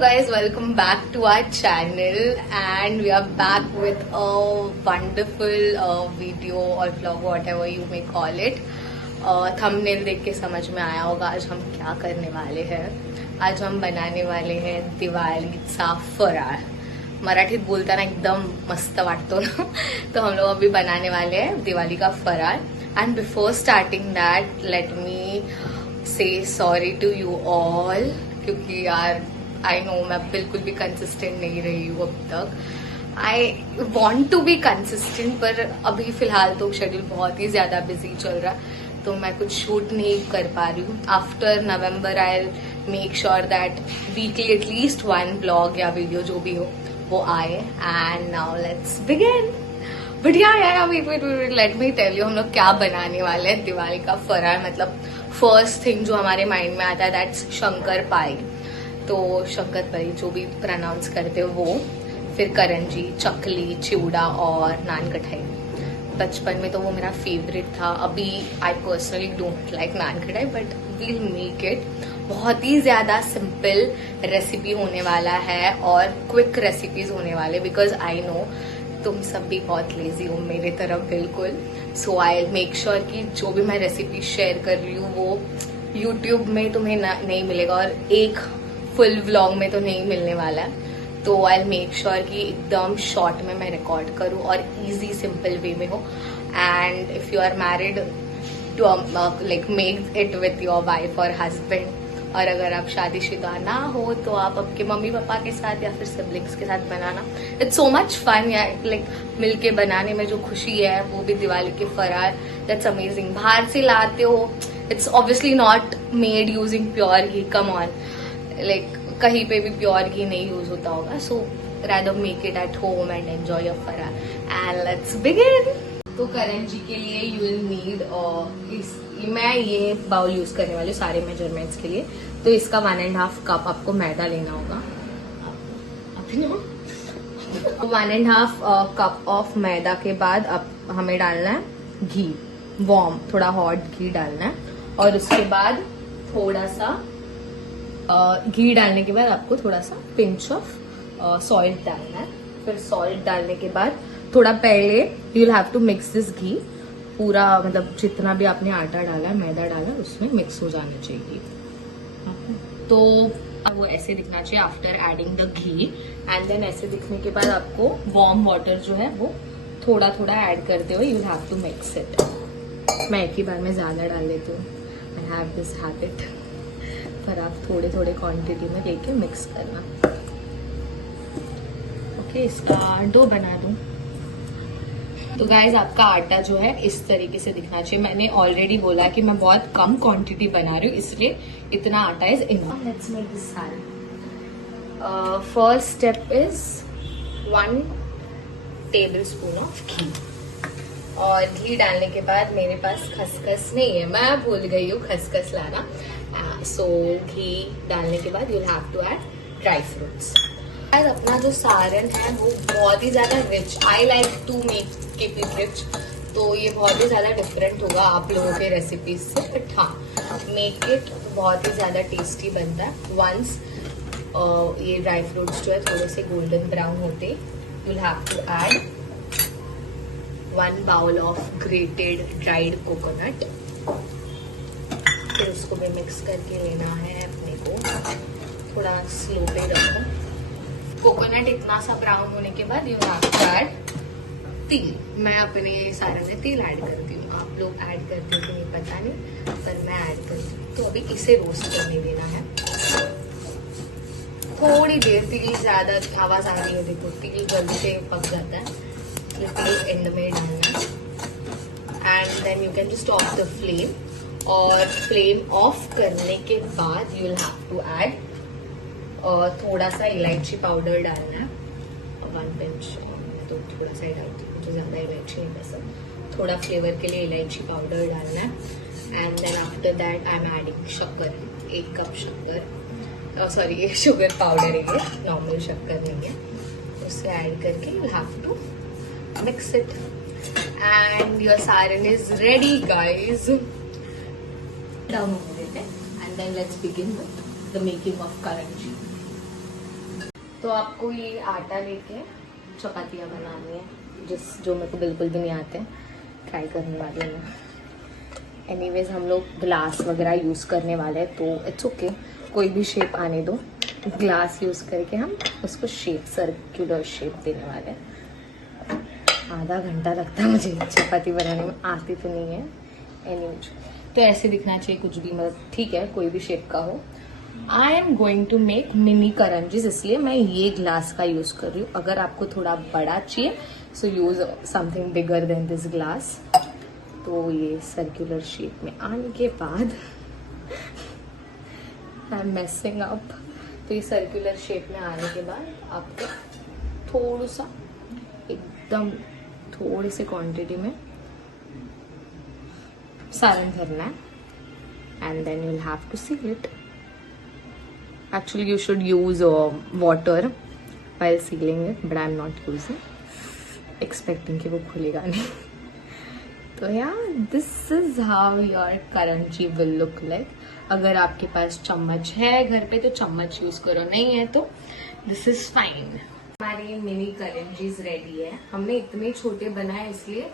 guys, welcome back to our channel and we are back with a wonderful video or vlog, whatever you may call it. Thumbnail देख के समझ में आया होगा आज हम क्या करने वाले हैं. आज हम बनाने वाले हैं दिवाळीचा फराळ. मराठीत बोलताना एकदम मस्त वाटतो ना. तो हम लोग अभी बनाने वाले हैं दिवाली का फराळ. And before starting that let me से सॉरी टू यू ऑल, क्योंकि यार आई नो मैं बिल्कुल भी कंसिस्टेंट नहीं रही हूँ अब तक. I want to be consistent, पर अभी फिलहाल तो शेड्यूल बहुत ही ज्यादा बिजी चल रहा है तो मैं कुछ शूट नहीं कर पा रही हूँ. After November I make sure that weekly at least one blog या वीडियो जो भी हो वो आए. And now let's begin. But यार wait let me tell you हम लोग क्या बनाने वाले हैं दिवाली का फराळ. मतलब फर्स्ट थिंग जो हमारे माइंड में आता है दैट्स शंकर पाई. तो शंकर पाई जो भी प्रोनाउंस करते हो वो, फिर करंजी, चकली, चिवड़ा और नान कढ़ाई. बचपन में तो वो मेरा फेवरेट था. अभी आई पर्सनली डोंट लाइक नान कढ़ाई बट वील मेक इट. बहुत ही ज्यादा सिंपल रेसिपी होने वाला है और क्विक रेसिपीज होने वाले, बिकॉज आई नो तुम सब भी बहुत लेजी हो मेरे तरफ बिल्कुल. सो आई मेक श्योर कि जो भी मैं रेसिपी शेयर कर रही हूँ वो यूट्यूब में तुम्हें नहीं मिलेगा और एक फुल व्लॉग में तो नहीं मिलने वाला है. तो आई मेक श्योर कि एकदम शॉर्ट में मैं रिकॉर्ड करूँ और इजी सिंपल वे में हो. And if you are married to like make it with your wife और हस्बैंड. और अगर आप शादीशुदा ना हो तो आप आपके मम्मी पापा के साथ या फिर सिबलिंग्स के साथ बनाना. It's so much fun. Yeah like मिलके बनाने में जो खुशी है वो भी दिवाली के फराळ, दैट्स अमेजिंग. बाहर से लाते हो, it's obviously not made using pure ghee. Come on, like कहीं पे भी प्योर घी नहीं यूज होता होगा. So rather make it at home and enjoy your faral. And let's begin. तो करंजी के लिए यू विल नीड मैं ये बाउल यूज करने वाली हूँ सारे मेजरमेंट्स के लिए. तो इसका 1.5 कप आपको मैदा लेना होगा. 1.5 कप ऑफ मैदा के बाद अब हमें डालना है घी, वार्म थोड़ा हॉट घी डालना है. और उसके बाद थोड़ा सा घी डालने के बाद आपको थोड़ा सा पिंच ऑफ सॉल्ट डालना है. फिर सॉल्ट डालने के बाद थोड़ा पहले you will have to mix this ghee. पूरा मतलब जितना भी आपने आटा डाला मैदा डाला उसमें मिक्स हो जाना चाहिए. तो वो ऐसे दिखना चाहिए after adding the ghee. And then ऐसे दिखने के बाद आपको वार्म वाटर जो है वो थोड़ा थोड़ा ऐड करते हुए you will have to mix it. मैं एक ही बार में ज्यादा डाल लेती हूँ, आई हैव दिस हैबिट. पर आप थोड़े थोड़े क्वांटिटी में लेके मिक्स करना. ओके, इसका डो बना दूं. तो गाइज आपका आटा जो है इस तरीके से दिखना चाहिए. मैंने ऑलरेडी बोला कि मैं बहुत कम क्वांटिटी बना रही हूँ इसलिए इतना आटा is enough. Let's make this साल. First step is 1 tablespoon of ghee. और घी डालने के बाद मेरे पास खसखस नहीं है, मैं भूल गई हूँ खसखस लाना. सो घी डालने के बाद you have to add dry fruits. अपना जो सारण है वो बहुत ही ज्यादा rich. I like to make keep it rich. तो ये बहुत ही ज्यादा डिफरेंट होगा आप लोगों के रेसिपीज से. बट हाँ, मेक इट बहुत ही ज्यादा टेस्टी बनता है. वंस ये ड्राई फ्रूट्स जो है थोड़े से गोल्डन ब्राउन होते you will have to add 1 bowl of grated dried coconut. फिर उसको भी मिक्स करके लेना है अपने को. थोड़ा स्लो पे रखो. कोकोनट इतना सा ब्राउन होने के बाद यू हैव टू ऐड तेल. मैं अपने सारे में तेल ऐड करती हूँ. आप लोग ऐड करते हो कि नहीं पता नहीं, पर मैं ऐड करती हूँ. तो अभी इसे रोस्ट करने देना है थोड़ी देर. तेल ज्यादा आवाज आ रही है, देखो तेल जल्दी से पक जाता है. ये तेल एंड में डालना है. And then you can just off the flame. और फ्लेम ऑफ करने के बाद you will have to add थोड़ा सा इलायची पाउडर डालना है. 1 पिंच. तो थोड़ा सा ही डालती हूँ, मुझे ज्यादा इलायची नहीं पसंद. थोड़ा फ्लेवर के लिए इलायची पाउडर डालना है. And then after that I am adding shakkar. 1 cup शक्कर, सॉरी ये शुगर पाउडर है, ये नॉर्मल शक्कर नहीं है. उससे ऐड करके you have to mix it. And your saran is ready guys. Down होने देते. And then let's begin with the making of karanji. तो आपको ये आटा लेके चपातियाँ बनानी है, जो मेरे को बिल्कुल भी नहीं आते, ट्राई करने वाली हूँ मैं। एनीवेज हम लोग ग्लास वगैरह यूज़ करने वाले हैं, तो इट्स ओके, कोई भी शेप आने दो। ग्लास यूज़ करके हम उसको शेप, सर्कुलर शेप देने वाले हैं। आधा घंटा लगता है मुझे चपाती बनाने में, आती तो नहीं है। एनीवेज तो ऐसे दिखना चाहिए, कुछ भी मतलब ठीक है, कोई भी शेप का हो। I am going to make mini karanjis, इसलिए मैं ये ग्लास का यूज कर रही हूँ। अगर आपको थोड़ा बड़ा चाहिए so use something bigger than this glass. तो ये सर्कुलर शेप में आने के बाद आई एम मेसिंग अप। तो ये सर्कुलर शेप में आने के बाद आपको थोड़ा सा, एकदम थोड़ी सी क्वांटिटी में सालन भरना है, and then you will have to seal it. Actually, you should use water while sealing it, but I'm not using, expecting कि वो खुलेगा नहीं। तो yeah, this is how your Karanji will look like। अगर आपके पास चम्मच है घर पे तो चम्मच यूज करो, नहीं है तो this is fine। हमारी मिनी करंजीज रेडी है। हमने इतने छोटे बनाए इसलिए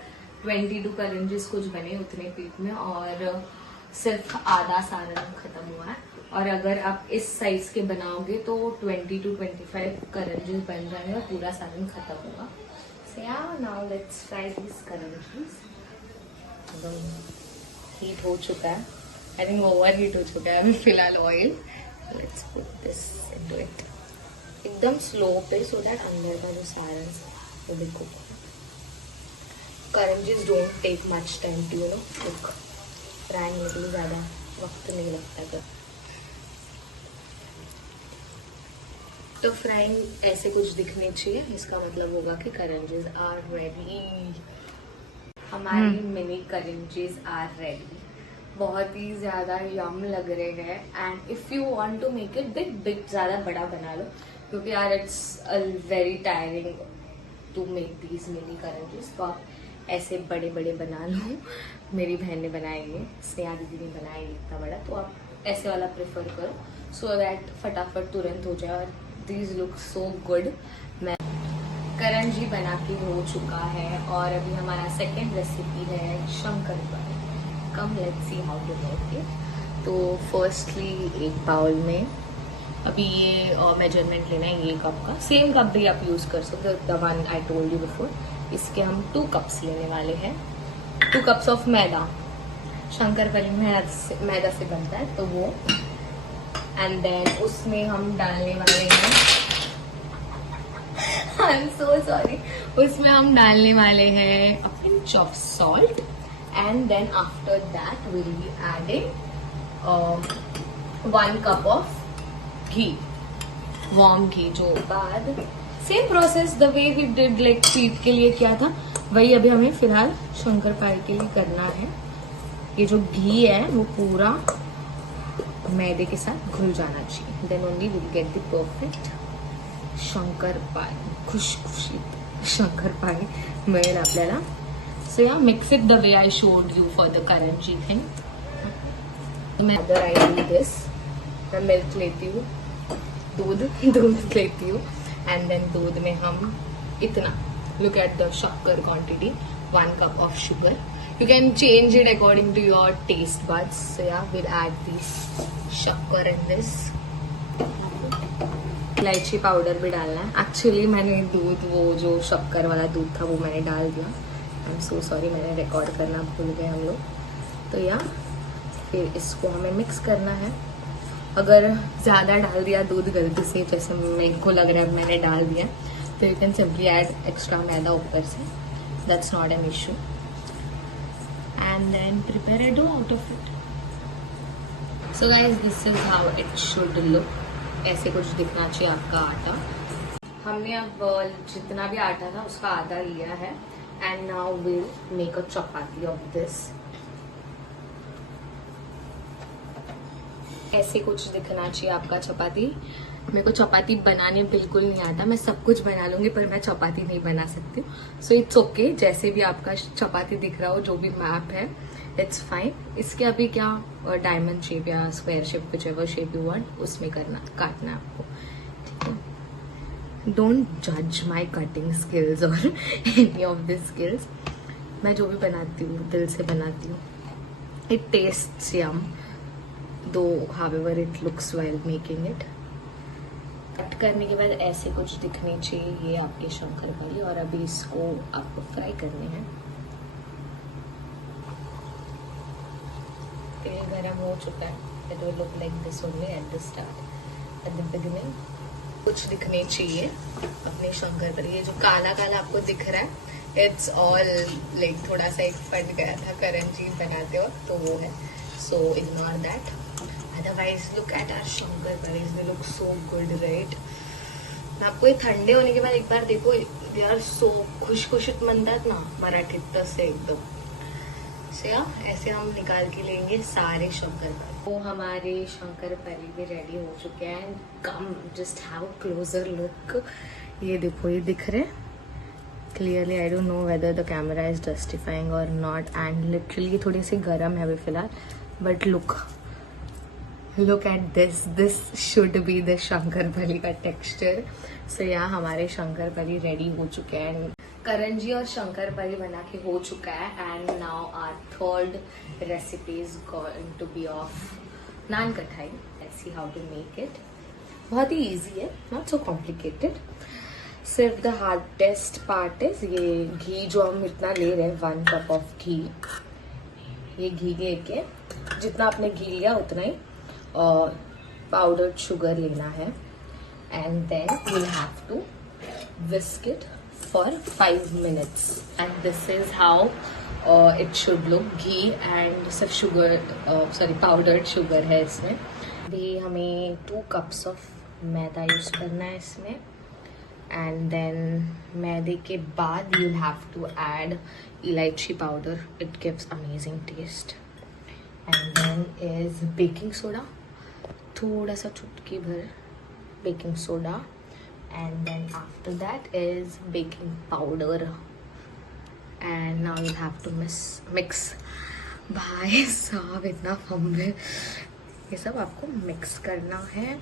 22 करंजीज कुछ बने उतने पीठ में, और सिर्फ आधा सालन खत्म हुआ है। और अगर आप इस साइज के बनाओगे तो 20 to 25 करंजीज बन जाएंगे और पूरा सालन खत्म होगा। So yeah, now let's try these karanjis. Heat हो चुका है, आई थिंक ओवर हीट हो चुका है अभी फिलहाल oil. Let's put this into it एकदम स्लो पे, सो दैट अंदर का जो सालन वो देखो। Karanjis don't take much time to cook, fry होने के लिए ज्यादा वक्त नहीं लगता कर। तो फ्राइंग ऐसे कुछ दिखनी चाहिए, इसका मतलब होगा कि करंजीज आर रेडी। हमारी मिनी करंजीज आर रेडी। बहुत ही ज्यादा यम लग रहे हैं, and if you want to make it big big, ज्यादा बड़ा बना लो, क्योंकि यार it's very tiring to make these mini karanjis. तो आप ऐसे बड़े बड़े बना लो। मेरी बहन ने बनाई है, स्नेहा दीदी ने बनाई है इतना बड़ा, तो आप ऐसे वाला प्रेफर करो, सो दैट फटाफट तुरंत हो जाए और these look so good। मैं करंजी बना के हो चुका है, और अभी हमारा सेकेंड रेसिपी है shankarpali. Come let's see how to make it. तो फर्स्टली एक बाउल में अभी ये मेजरमेंट लेना है, ये कप का, सेम कप भी आप यूज कर सकते हो, the one I told you before. इसके हम 2 कप्स लेने वाले हैं, 2 कप्स ऑफ मैदा। शंकरपाळी मैदा से बनता है, तो वो, एंड देन उसमें हम डालने वाले हैं आई एम सो सॉरी, उसमें हम डालने वाले हैं a pinch of salt, and then after that will be adding 1 cup of ghee, warm ghee. जो बाद same process the way we did like पीठ के लिए किया था, वही अभी हमें फिलहाल शंकरपाळी के लिए करना है। ये जो घी है वो पूरा मैदे के साथ घुल जाना चाहिए, then only will get the perfect shankarpali, खुशखुशीत शंकरपाळी मिळेल आपल्याला। So yeah mix it the way I showed you for the karanji thing. मैं अदर आई डू दिस, मैं मिल्क लेती हूँ, दूध लेती हूँ, एंड देन दूध में हम इतना, लुक एट द शक्कर quantity, 1 cup of sugar। You can change it according to your taste buds। So yeah, we'll add this शक्कर in this। इलायची पाउडर भी डालना है। एक्चुअली मैंने दूध, वो जो शक्कर वाला दूध था वो मैंने डाल दिया, आई एम सो सॉरी, मैंने रिकॉर्ड करना भूल गए हम लोग। तो या फिर इसको हमें मिक्स करना है। अगर ज़्यादा डाल दिया दूध गलती से, जैसे मेरे को लग रहा है मैंने डाल दिया, तो you can simply add extra maida ऊपर से, that's not an issue. And then prepare a dough out of it। So guys, this is how it should look। ऐसे कुछ दिखना चाहिए आपका आटा। हमने अब जितना भी आटा था उसका आधा लिया है, and now we'll make a chapati of this। ऐसे कुछ दिखना चाहिए आपका चपाती। मेरे को चपाती बनाने बिल्कुल नहीं आता, मैं सब कुछ बना लूंगी पर मैं चपाती नहीं बना सकती। सो इट्स ओके, जैसे भी आपका चपाती दिख रहा हो, जो भी मैप है, इट्स फाइन। इसके अभी क्या डायमंड शेप या स्क्वायर शेप, कुछ एवर शेप यू वांट, उसमें काटना है आपको, ठीक है। डोंट जज माई कटिंग स्किल्स और एनी ऑफ दिस स्किल्स. मैं जो भी बनाती हूँ दिल से बनाती हूँ. इट टेस्ट्स यम दो however it looks while making it. Cut करने के बाद ऐसे कुछ दिखने चाहिए ये आपके शंकरपाली. और अभी इसको आपको फ्राई करने हैं. तेल गरम हो चुका है. It will look like this only at the start, at the beginning. कुछ दिखने चाहिए अपने शंकरपाली. ये जो काला काला आपको दिख रहा है इट्स ऑल लाइक थोड़ा सा एक फट गया था करंजी बनाते वक्त, तो वो है. So ignore that. Otherwise look at our shankarpali, they look so good right. आपको ये ठंडे होने के बाद एक बार देखो, दे आर सो खुशखुशीत म्हणतात ना मराठीत तसे एकदम. सो या ऐसे हम निकाल के लेंगे सारे शंकरपाली. तो हमारे शंकरपाली भी रेडी हो चुके हैं. Come just have a closure look. ये देखो, ये दिख रहे clearly. I don't know whether the camera is justifying और नॉट. एंड लिटरली ये थोड़ी सी गर्म है अभी फिलहाल. But look at this should be the शंकरपाली का टेक्सचर. सो यहाँ हमारे शंकरपाली रेडी हो चुके हैं. करंजी और शंकरपाली बना के हो चुका है. And now our third recipe is going to be of nankhatai. Let's see how to make it. बहुत ही इजी है, नॉट सो कॉम्प्लिकेटेड. सिर्फ द हार्डेस्ट पार्ट इज ये घी जो हम इतना ले रहे हैं, 1 कप ऑफ घी. ये घी लेके जितना आपने घी लिया उतना ही पाउडर्ड शुगर लेना है. And then you have to whisk it for 5 minutes. And this is how it should look. Ghee and सिर्फ शुगर, पाउडर्ड शुगर है इसमें. अभी हमें 2 cups ऑफ मैदा यूज करना है इसमें. एंड देन मैदे के बाद you have to add elaichi powder. It gives amazing taste. And then is baking soda, थोड़ा सा चुटकी भर baking soda. And then after that is baking powder. And now you have to mix. भाई साहब इतना फंबे. ये सब आपको मिक्स करना है.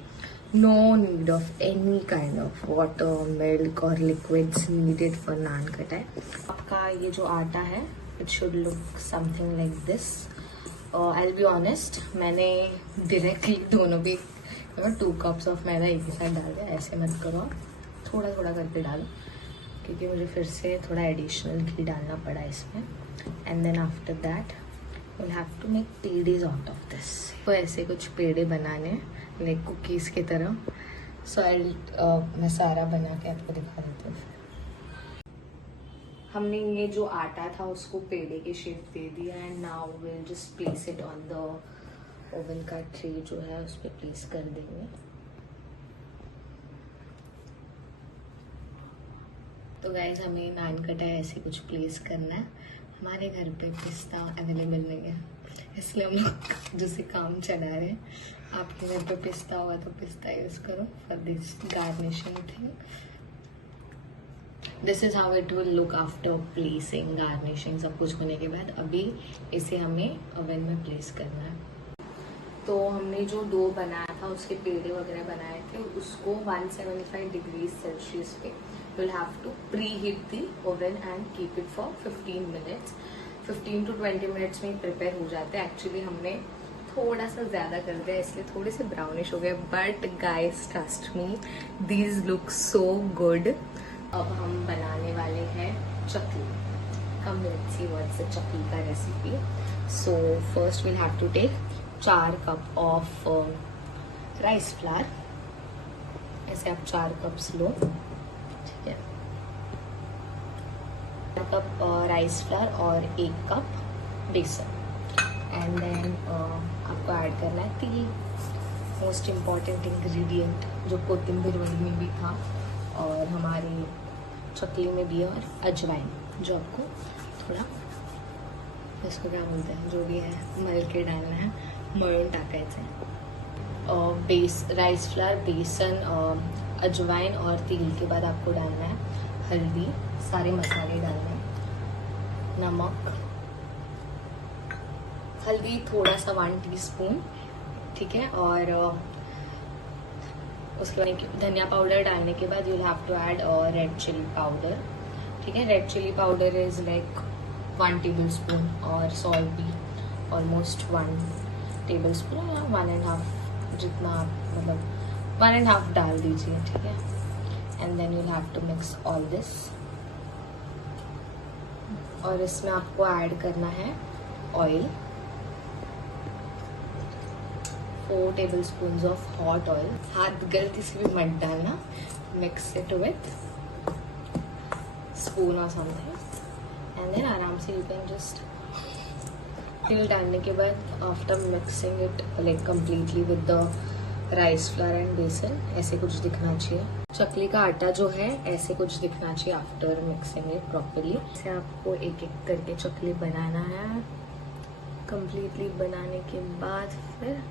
No need of any kind of water, milk और liquids needed for nankhatai. आपका ये जो आटा है it should look something like this. I will be honest, मैंने डायरेक्टली दोनों भी 2 cups ऑफ मैदा एक ही साथ डाल दिया. ऐसे मत करो, थोड़ा थोड़ा करके डालो क्योंकि मुझे फिर से थोड़ा एडिशनल घी डालना पड़ा इसमें. And then after that you have to make pedas out of this. तो ऐसे कुछ पेड़े बनाने लाइक कुकीज़ की तरह. सो मैं सारा बना के आपको दिखा देती हूँ. हमने ये जो आटा था उसको पेड़े की शेप दे दिया. And now will just place it on the oven का ट्रे जो है उस पर प्लेस कर देंगे. तो गाइज हमें नान कढ़ाई ऐसे कुछ प्लेस करना है. हमारे घर पे पिस्ता अवेलेबल नहीं है इसलिए हम लोग जिससे काम चला रहे हैं. आपके घर पे पिस्ता होगा तो पिस्ता यूज करो for this garnishing thing. This is how it will look after placing, garnishing सब कुछ होने के बाद. अभी इसे हमें ओवन में प्लेस करना है. तो हमने जो डो बनाया था उसके पेड़े वगैरह बनाए थे उसको 175 डिग्री सेल्सियस पे will have to preheat the oven and keep it for 15 minutes. 15 to 20 minutes में प्रिपेयर हो जाते हैं. एक्चुअली हमने थोड़ा सा ज़्यादा कर दिया इसलिए थोड़े से ब्राउनिश हो गए. But guys trust me these look so good. अब हम बनाने वाले हैं chakli. Come let's see what's the chakli का recipe. So first we'll have to take 4 cup of rice flour. ऐसे आप 4 cups लो, ठीक है. 4 cup राइस फ्लावर और 1 cup बेसन. एंड देन आपको ऐड करना है तिल, मोस्ट इम्पॉर्टेंट इंग्रेडिएंट जो कोथिंबीर वाली में भी था और हमारी चकली में भी है. और अजवाइन जो आपको थोड़ा, इसको क्या बोलते हैं जो भी है, मल के डालना है, मळून टाकायचं है. और राइस फ्लावर, बेसन, अजवाइन और तिल के बाद आपको डालना है हल्दी, सारे मसाले डालने हैं, नमक, हल्दी थोड़ा सा 1 teaspoon, ठीक है. और उसके बाद धनिया पाउडर डालने के बाद you have to add red chilli powder. ठीक है, red chilli powder is like 1 tablespoon और सॉल्ट भी ऑलमोस्ट 1 tablespoon या 1.5, जितना आप मतलब 1.5 डाल दीजिए। ठीक है, and then you have to mix all this. और इसमें आपको ऐड करना है oil, 4 tablespoons of hot oil. हाथ गलती से भी मत डालना, मिक्स इट विथ स्पून और समथिंग एंड देन आराम से यू कैन जस्ट तिल डालने के बाद after mixing it like completely with the rice flour and besan, ऐसे कुछ दिखना चाहिए। चकली का आटा जो है ऐसे कुछ दिखना चाहिए आफ्टर मिक्सिंग इट प्रॉपरली। इसे आपको एक एक करके चकली बनाना है। कम्प्लीटली बनाने के बाद फिर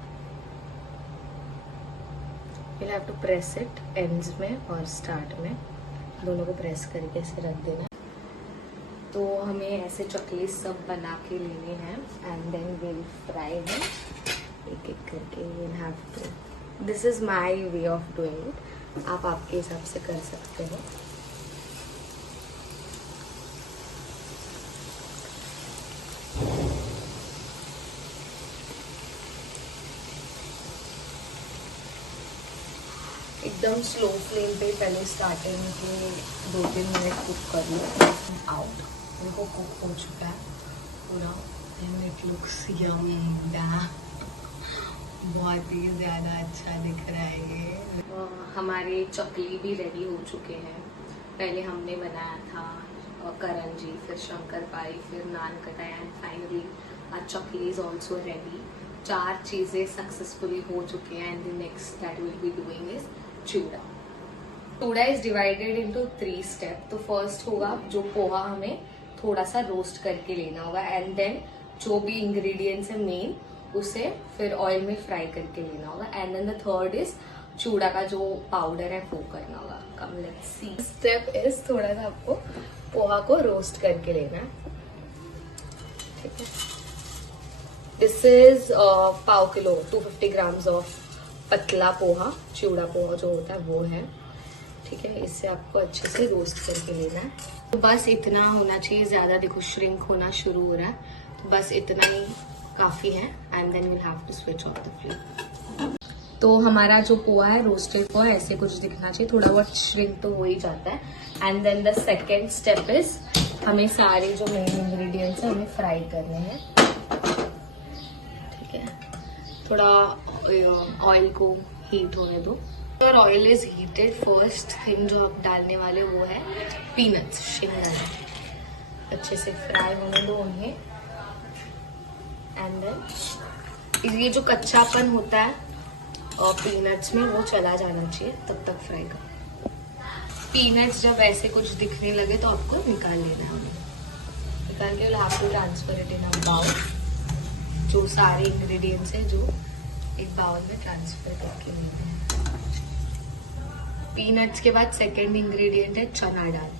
you have to press it ends में और स्टार्ट में, दोनों को प्रेस करके ऐसे रख देना। तो हमें ऐसे चकली सब बना के लेने हैं एंड देन विल फ्राई है एक एक करके। Will have to, this is my way of doing it, आप आपके हिसाब से कर सकते हो। एकदम स्लो फ्लेम पे पहले स्टार्टिंग के 2-3 मिनट कुक कर लो। आउट, देखो कुक हो चुका है पूरा एंड इट लुक्स यम्मी, बहुत ही ज़्यादा अच्छा दिख रहा है ये। हमारे चकली भी रेडी हो चुके हैं। पहले हमने बनाया था करंजी, फिर शंकरपाई, फिर nankhatai and finally our chakli is also ready. 4 चीज़ें सक्सेसफुली हो चुके हैं and the next that will be doing is chuda. Chuda is divided into 3 step. तो फर्स्ट होगा जो पोहा हमें थोड़ा सा रोस्ट करके लेना होगा एंड देन जो भी इंग्रेडिएंट्स है मेन उसे फिर ऑयल में फ्राई करके लेना होगा and then the third is chuda का जो पाउडर है वो करना होगा। Come let's see. स्टेप इज थोड़ा सा आपको पोहा को रोस्ट करके लेना है। ठीक है, this is 1/4 kilo 250 grams of पतला पोहा, चिवड़ा पोहा जो होता है वो है। ठीक है, इससे आपको अच्छे से रोस्ट करके लेना है। तो बस इतना होना चाहिए, ज्यादा देखो श्रिंक होना शुरू हो रहा है, तो बस इतना ही काफी है and then we'll have to switch off the flame. तो हमारा जो पोहा है रोस्टेड पोहा ऐसे कुछ दिखना चाहिए, थोड़ा बहुत श्रिंक तो हो ही जाता है। And then the second step is हमें सारे जो मेन इंग्रेडिएंट्स है हमें फ्राई करने हैं। ठीक है, थोड़ा ऑयल को हीट होने दो। और oil is heated, first thing जो आप डालने वाले वो है पीनट्स, शिमला। अच्छे से फ्राई होने दो उन्हें एंड देन ये जो कच्चापन होता है और पीनट्स में वो चला जाना चाहिए, तब तक फ्राई करो। पीनट्स जब ऐसे कुछ दिखने लगे तो आपको निकाल लेना है। निकाल के आप transfer it in a bowl. जो सारे इंग्रेडिएंट्स है जो एक बाउल में ट्रांसफर करके लेते हैं। पीनट्स के बाद सेकंड इंग्रेडिएंट है चना दाल।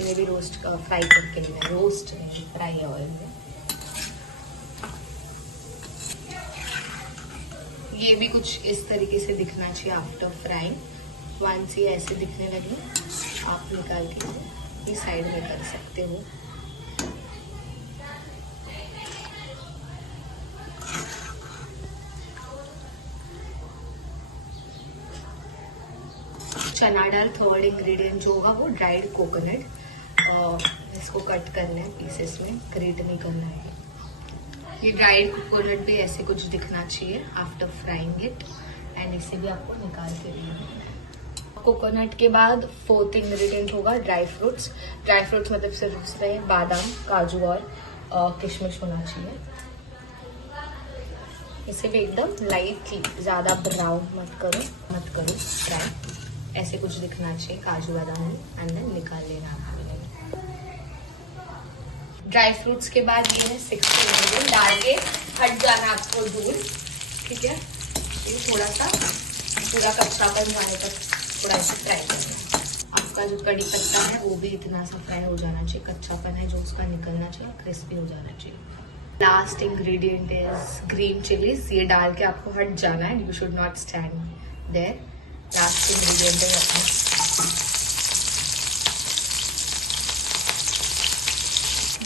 इन्हें भी रोस्ट फ्राई करके लेना है, रोस्ट नहीं फ्राई ऑयल में। ये भी कुछ इस तरीके से दिखना चाहिए आफ्टर फ्राइंग। वंस ये ऐसे दिखने लगे आप निकाल के ये साइड में कर सकते हो। चना दाल थर्ड इंग्रेडिएंट जो होगा वो ड्राइड कोकोनट। इसको कट करना है पीसेस में, ग्रेट नहीं करना है। ये ड्राइड कोकोनट भी ऐसे कुछ दिखना चाहिए आफ्टर फ्राइंग इट एंड इसे भी आपको निकाल के लेना है। कोकोनट के बाद फोर्थ इंग्रेडिएंट होगा ड्राई फ्रूट्स। ड्राई फ्रूट्स मतलब सिर्फ उसमें बादाम, काजू और किशमिश होना चाहिए। इसे भी एकदम लाइटली, ज्यादा ब्राउन मत करो फ्राई, ऐसे कुछ दिखना चाहिए काजू बादाम एंड देन निकाल लेना आपको। ड्राई फ्रूट्स के बाद ये है 6th इंग्रेडिएंट, डाल के हट जाना आपको दूर। ठीक है, ये थोड़ा सा पूरा कच्चापन जाने तक थोड़ा ऐसे फ्राई करना है। आपका जो कड़ी पत्ता है वो भी इतना सा फ्राई हो जाना चाहिए, कच्चापन है जो उसका निकलना चाहिए, क्रिस्पी हो जाना चाहिए। Last ingredient is green chillies. ये डाल के आपको हट जाना है, you should not stand there. Last ingredient है अपना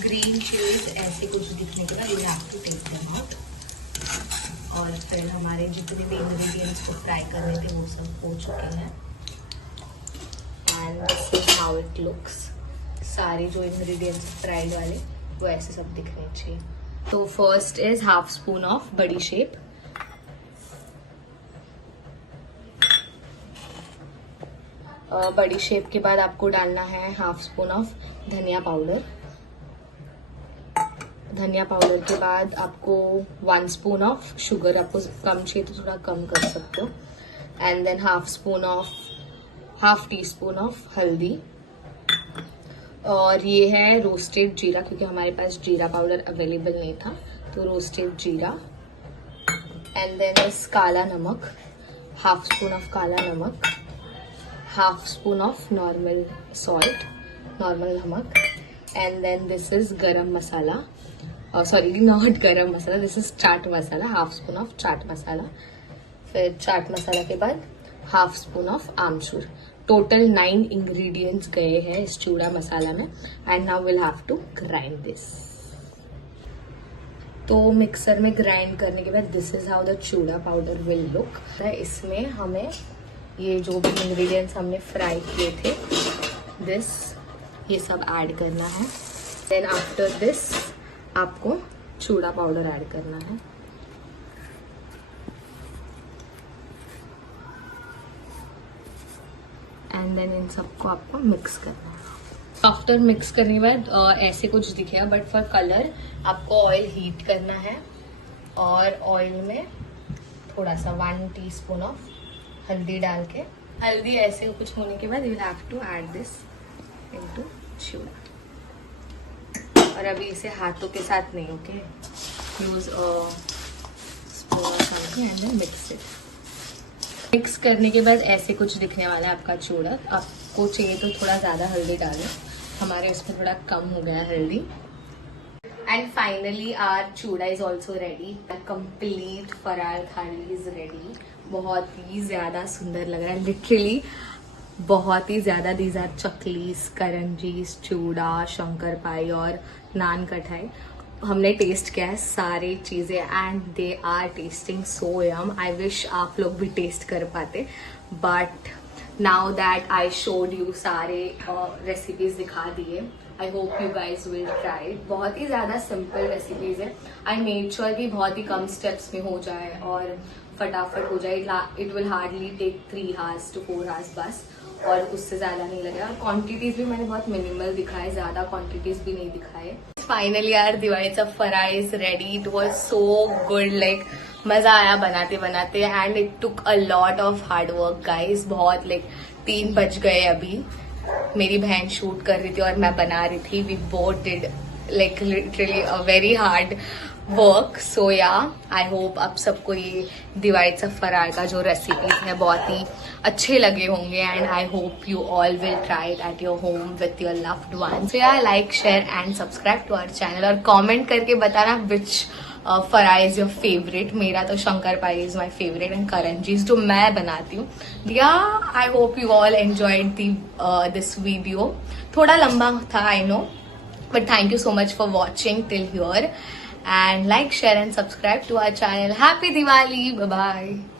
ग्रीन चिलीज। ऐसे कुछ दिखने के बाद you have to take them out. और फिर हमारे जितने भी इंग्रेडिएंट्स को फ्राई कर रहे थे वो सब हो चुके हैं। And this is how it looks. सारे जो इंग्रेडिएंट्स फ्राइड वाले वो ऐसे सब दिखने चाहिए। तो first is half spoon of बड़ी शेप, बड़ी शेप के बाद आपको डालना है हाफ स्पून ऑफ धनिया पाउडर। धनिया पाउडर के बाद आपको 1 स्पून ऑफ शुगर, आपको कम चाहिए तो थोड़ा कम कर सकते हो। And than half tea spoon of हल्दी। और ये है रोस्टेड जीरा, क्योंकि हमारे पास जीरा पाउडर अवेलेबल नहीं था, तो रोस्टेड जीरा। एंड देन इस काला namak, half spoon of kala namak, half spoon of normal salt, normal नमक। And then this is garam masala, sorry not garam masala, this is chaat masala, half spoon of chaat masala. फिर चाट मसाला के बाद half spoon of amchur. Total 9 ingredients गए हैं इस चूड़ा मसाला में। And now will have to grind this. तो मिक्सर में ग्राइंड करने के बाद this is how the chuda powder will look. इसमें हमें ये जो भी इंग्रेडिएंट्स हमने फ्राई किए थे ये सब ऐड करना है। देन आफ्टर दिस आपको चूड़ा पाउडर ऐड करना है। एंड देन इन सबको आपको मिक्स करना है। आफ्टर मिक्स करने के बाद ऐसे कुछ दिखेगा, बट फॉर कलर आपको ऑयल हीट करना है। और ऑयल में थोड़ा सा 1 टीस्पून ऑफ हल्दी डाल के, हल्दी ऐसे कुछ होने के बाद you have to add this into चूड़ा। और अभी इसे हाथों के साथ नहीं, ओके, यूज स्पून और something and then mix it. Mix करने के बाद ऐसे कुछ दिखने वाला है आपका चूड़ा। आपको चाहिए तो थोड़ा ज्यादा हल्दी डालें, हमारे इसमें थोड़ा कम हो गया हल्दी। एंड फाइनली आवर चूड़ा इज ऑल्सो रेडी। कंप्लीट फरार थाली इज रेडी। बहुत ही ज्यादा सुंदर लग रहा है, लिटरली बहुत ही ज्यादा। दीज आर चकलीस, करंजीस, चूड़ा, शंकरपाई और नान कठाई। हमने टेस्ट किया है सारी चीजें and they are tasting so yum. I wish आप लोग भी टेस्ट कर पाते, but now that I showed you सारे रेसिपीज दिखा दिए, I hope you guys will try. बहुत ही ज्यादा सिंपल रेसिपीज है। आई मेड श्योर कि बहुत ही कम स्टेप्स में हो जाए और फटाफट हो जाए। It will hardly take 3 hours to 4 hours बस, और उससे ज्यादा नहीं लगेगा। क्वांटिटीज भी मैंने बहुत मिनिमल दिखाए, ज्यादा क्वांटिटीज भी नहीं दिखाए। फाइनली यार दिवाळीचा फराळ is ready. It was so good, like मजा आया बनाते बनाते। And it took a lot of hard work guys. बहुत 3 बज गए अभी। मेरी बहन शूट कर रही थी और मैं बना रही थी। We both did literally a very hard work. So yeah I hope आप सबको ये दिवाळीचा फराळ का जो रेसिपीज है बहुत ही अच्छे लगे होंगे। And I hope you all will try it at your home with your loved one. So yeah like, share and subscribe to our channel. और कॉमेंट करके बताना which faral is your favourite. मेरा तो shankarpali is my favourite and karanjis जो मैं बनाती हूँ। Yeah I hope you all enjoyed this video. थोड़ा लंबा था I know, but thank you so much for watching till here, and like, share and subscribe to our channel. Happy Diwali. Bye bye.